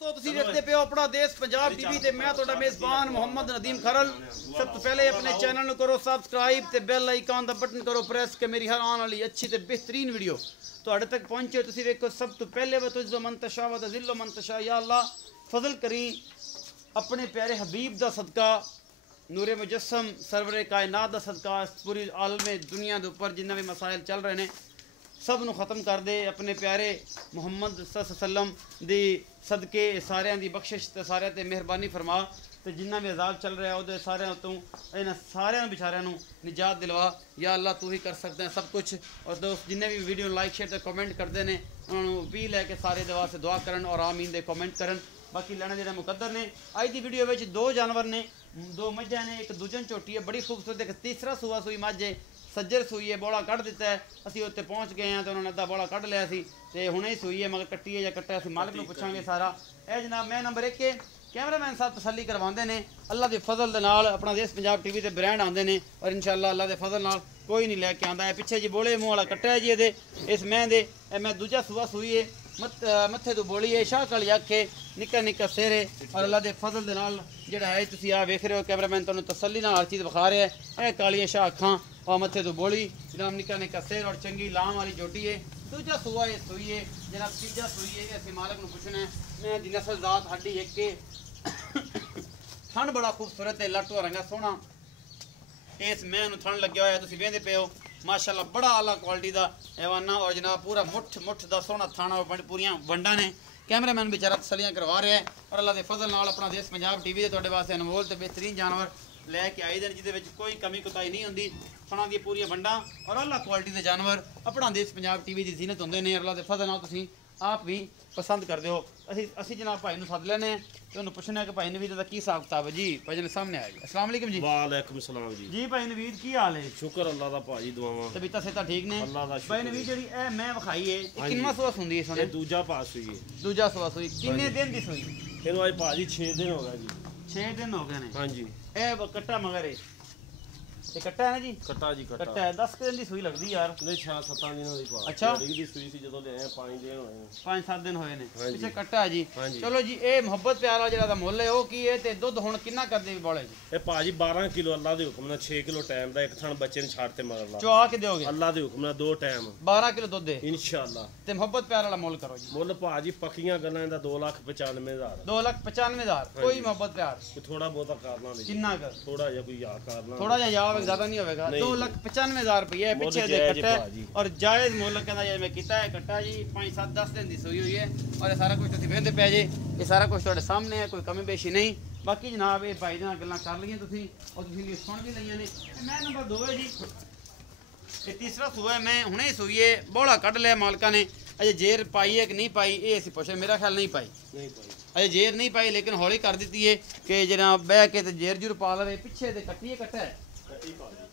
तो तुसी देखते पे हो अपना देश पंजाब टीवी ते मैं ਤੁਹਾਡਾ मेजबान मोहम्मद नदीम खरल। सब तो पहले अपने चैनल ਨੂੰ करो सब्सक्राइब ते बेल आइकन ਦਾ बटन करो प्रेस कि मेरी हर आने वाली अच्छी ते बेहतरीन वीडियो ਤੁਹਾਡੇ तक पहुंचे। तुसी देखो सब तो पहले व तुझो मंतशा व तजिल्लो मंतशा या अल्लाह फजल करी अपने प्यारे हबीब दा सदका नूरे मुजस्सम सरवरे कायनात दा सदका पूरी आलम दुनिया दे ऊपर जिन्ना भी मसाइल चल रहे हैं सब ਨੂੰ ख़त्म कर दे। अपने प्यारे मुहम्मद सल्लम दी सदके सारिਆਂ ਦੀ बख्शिश ਤੇ ਸਾਰਿਆਂ ਤੇ ਮਿਹਰਬਾਨੀ फरमा ਤੇ जिन्ना भी अजाब चल रहा है ਉਹਦੇ ਸਾਰਿਆਂ ਤੋਂ ਇਹਨਾਂ ਸਾਰਿਆਂ ਵਿਚਾਰਿਆਂ ਨੂੰ निजात दिलवा या अल्लाह तू ही कर सकते हैं सब कुछ। और दोस्त जिन्हें भी वीडियो लाइक शेयर ਤੇ कमेंट करते हैं उन्होंने अपील है कि सारे दे वास्ते दुआ करन और आमीन दे कमेंट करन। बाकी लेना जेड़ा मुकद्दर ने अज की वीडियो में दो जानवर ने, दो मझां ने, एक दूजन झोटी है बड़ी खूबसूरत, एक तीसरा सूआ सूई मझ है सज्जर सूई है बोला कढ़ दिता है। असी उत्ते पहुँच गए हैं तो उन्होंने अद्धा बोला कढ़ लिया सी ते हुणे ही सूई है मगर कट्टी है या कट्टा असी मालिक नूं पुछांगे सारा। ए जनाब मैं नंबर 1 के कैमरामैन साहब तसल्ली करवाते हैं अल्लाह के फजल दे नाल अपना देश पंजाब टीवी ते ब्रांड आते हैं और इंशाअल्लाह अल्लाह के फजल नाल कोई नहीं लैके आंदा है। पिछे जी बोले मुँह वाला कट्टा है जी ये इस मैं दे मैं दूजा सूआ सूई है मत्थे तो बोली है शाह काली अख है निक्का निक्का सिर है और अल्लाह के फजल दे नाल जिहड़ा है तुसीं आ वेख रहे हो कैमरामैन तुहानूं तसल्ली नाल हर चीज़ विखा रहा है। ए कालियां शाह अखां और मत्थे तो बोली जनाब निक्का निक्का सिर और चंगी लाम वाली जोटी है। दूजा सूआ है सूई है जनाब, तीजा सूई है असीं मालिक नूं पुछना है मैं दी नस्ल जात हड्डी एक के थन बड़ा खूबसूरत है लट्टू रंगा सोहना इस मैं थन लग्या होया तुसीं वेंदे पे हो माशाअल्लाह बड़ा आला क्वालिटी का हैवाना और जनाब पूरा मुठ मुठ का सोहना थाना पूरियां वंडा ने। कैमरामैन बेचारा तसलियां करवा रहा है और अल्लाह के फजल नाल अपना देश पंजाब टीवी के तुहाडे वास्ते अनमोल ते बेहतरीन जानवर लैके आए दिन जिहदे विच कोई कमी कोताही नहीं होंदी। थणा दी पूरी वंडा और अल्लाह क्वालिटी के जानवर अपना देश पंजाब टीवी की जीनत होंदे ने। अल्लाह के फजल नाल तुसीं आप भी पसंद करते हो। असी जनाब भाई नूं सद लैने तो उन्होंने पूछना कि भाई नवीद का की हिसाब किताब है जी। भाई सामने आएगा अस्सलाम वालेकुम जी। वालेकुम सलाम जी। जी भाई नवीद की हाल है? शुक्र अल्लाह दा भाजी दुआवां तबीयत सेहत ठीक ने अल्लाह दा भाई नवीद जी ए मैं विखाई है कितना सुआ सुंदी है सोने? दूजा पास हुई है। दूजा सुआ सुई कितने दिन दी सुई? इहनूं अज भाजी 6 दिन हो गए जी। 6 दिन हो गए ने। हां जी ए कट्टा मगर है ये कट्टा है ना जी? कट्टा जी कट्टा है 10 दिन की सुई लगदी यार। नहीं 6-7 दिन होई पा अच्छा दी सुई सी जदों ले आए 5 दिन होए 5-7 दिन होए ने हाँ जी। पीछे कट्टा है जी। हाँ जी। चलो जी ए मोहब्बत प्यार वाला जेड़ा मुੱਲ है वो की है ते दुध हुण कितना कर दे बोले जी? ए भाजी 12 किलो अल्लाह दे हुक्म नाल 6 किलो टाइम दा एक थण बच्चे ने छाड़ ते मगर ला चुआ के दोगे? अल्लाह दे हुक्म नाल 2 टाइम 12 किलो दुध दे इंशाअल्लाह ते मोहब्बत प्यार वाला मुੱਲ करो जी। मुੱਲ भाजी पक्कियां गल्लां दा 2,95,000 2,95,000 कोई मोहब्बत प्यार कोई थोड़ा बहुता करना नहीं कितना कर थोड़ा या कोई यार करना थोड़ा जा यार ज्यादा नहीं होगा। 2,95,000 रुपये पीछे दे कट्टा और जायज मुल्क कहना जे मैं कीता है कट्टा जी 5-7-10 दिन दी सुई हुई है और सारा कुछ तुसीं वेंदे पे जे ये सारा कुछ तुहाडे सामने है कोई कमी पेशी नहीं। बाकी जनाब ये भाई नाल गल्लां कर लईआं तुसीं और तुसीं भी सुन भी लईआं ने। मैं नंबर 2 है जी ये तीसरा सूआ है मैं हुणे ही सूई है बोला कढ़ लिया मालका ने अजे जेर पाई है कि नहीं पाई ये असीं पुछे मेरा ख्याल नहीं पाई अजे जेर नहीं पाई लेकिन हौली कर दी है कि जनाब बह के ते जेर जूर पा लवे पिछे ते कट्टी है कट्टा है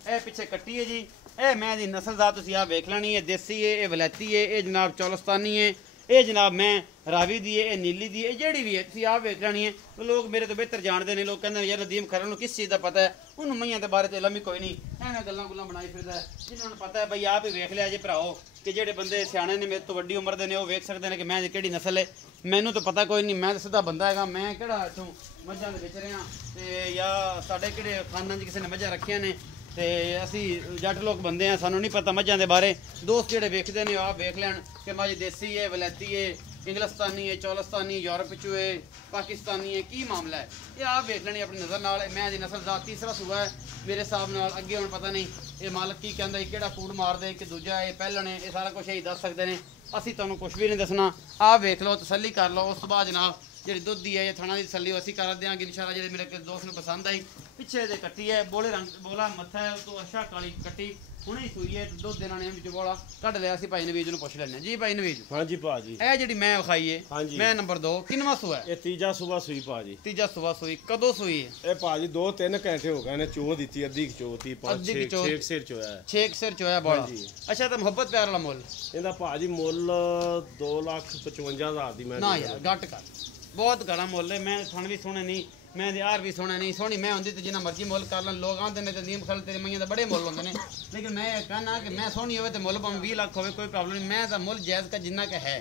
ए पिछे कट्टी है जी। ए मैं दी नस्ल दा तुसीं आ वेख लेनी है देसी है ये वलैती है ये जनाब चौलस्तानी है ये जनाब मैं रावी दी है ये नीली दी है जेड़ी भी है तुसीं आ वेख लेनी है। तो लोग मेरे तो बेहतर जानते हैं लोग कहते हैं यार नदीम खरल नूं किस चीज़ का पता है उन्होंने मैयां के बारे इलम ही कोई नहीं एवं गल्लां गुल्लां बनाई फिरदा है जिन्होंने पता है भाई आप ही वेख लिया जे भराओ कि जेडे बंदे सियाणे ने मेरे तो वड्डी उम्र दे ने वो वेख सकते हैं कि मैं किहड़ी नस्ल है। मैनू तो पता कोई नहीं मैं तो सीधा बंदा है मैं किहड़ा इत्थों मझां दे विच रहा ते या साडे किहड़े खानदान च किसी ने मझां रखियां ने ते असी जट लोग बंदे हैं सानू नहीं पता मझां दे बारे। दोस्त जेडे वेखदे ने आप वेख लैन कि मझ देसी है वलैती है इंग्लिस्तानी है चौलस्तानी यूरोप चू है पाकिस्तानी है की मामला है ये आप वेख लेनी अपनी नज़र नाल। मैं दी नस्ल दा तीसरा सूआ है मेरे हिसाब नाल अगे हुण पता नहीं ये मालक की कहंदा किहड़ा फूड मार दे कि दूजा है पहलण है ये सारा कुछ यही दस सकते हैं असी तुहानूं कुछ भी नहीं दसना। आप वेख लो तसल्ली कर लो उस तो बाद जनाब जी दुध दी है या थणा की तसल्ली असी कर देंगे इंशाअल्लाह। जो मेरे दोस्त ने पसंद आई पिछे दे कट्टी है बोले रंग बोला मत्था है तो अच्छा काली कट्टी हुणे ही सूई है 2 दिनां ने विच बोला कढ़ लिया सी भाई नवीद नूं पुछ लैने जी। भाई नवीद हां जी भाजी ए जेडी मैं विखाई है मैं नंबर 2 किनवा सूआ है? ये तीजा सुबह सुई भाजी तीजा सूआ सुई कदों सुई है? ए भाजी 2-3 घंटे हो गए ने चो दी अद्धी चोती 5-6 सिर चोया है 6 सिर चोया बोला जी। अच्छा तो मोहब्बत प्यार वाला मुੱਲ ਇਹਦਾ ਭਾਜੀ ਮੁੱਲ 2,55,000 ਦੀ मैं ना यार घट कर बहुत घड़ा मुੱਲ है। मैं थण भी सुने नहीं मैं यार भी सोना नहीं सोनी मैं होंदी तो जिन्ना मर्जी मुल कर लन लोग आंदे ने ते नदीम खरल तेरी मैयां दा बड़े मुल होंदे ने लेकिन मैं कहना कि मैं सोनी होवे ते मुल भाਵੇਂ 20 लाख होवे कोई प्रॉब्लम नहीं मैं दा मुल जायज का जिन्ना का है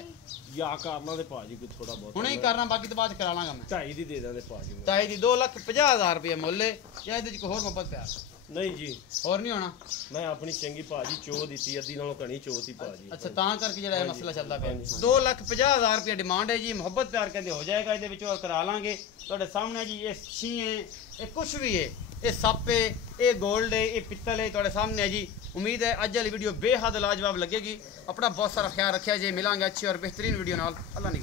या करना ते भाजी कोई थोड़ा बहुत हुणे ही करना बाकी तो बाद च करा लांगा मैं 2.5 दी दे देंगे भाजी ताई दी 2,50,000 रुपये मुल है या इहदे च कोई होर मोहब्बत प्यार नहीं जी और नहीं होना मैं अपनी चंगी भाजी चो दी अद्धी नालों घनी चो थी भाजी अच्छा तां करके जेड़ा मसला चलता पे 2,50,000 रुपये डिमांड है जी मोहब्बत प्यार कहते हो जाएगा इहदे विच और करा लांगे तुहाडे सामने जी ये छी है ये कुछ भी है ये सप है ये गोल्ड है ये पित्तल है तुहाडे सामने है जी उम्मीद है अज वाली वीडियो बेहद लाजवाब लगेगी अपना बहुत सारा ख्याल रखिया जी मिलांगे अच्छी और बेहतरीन वीडियो नाल अल्लाह ने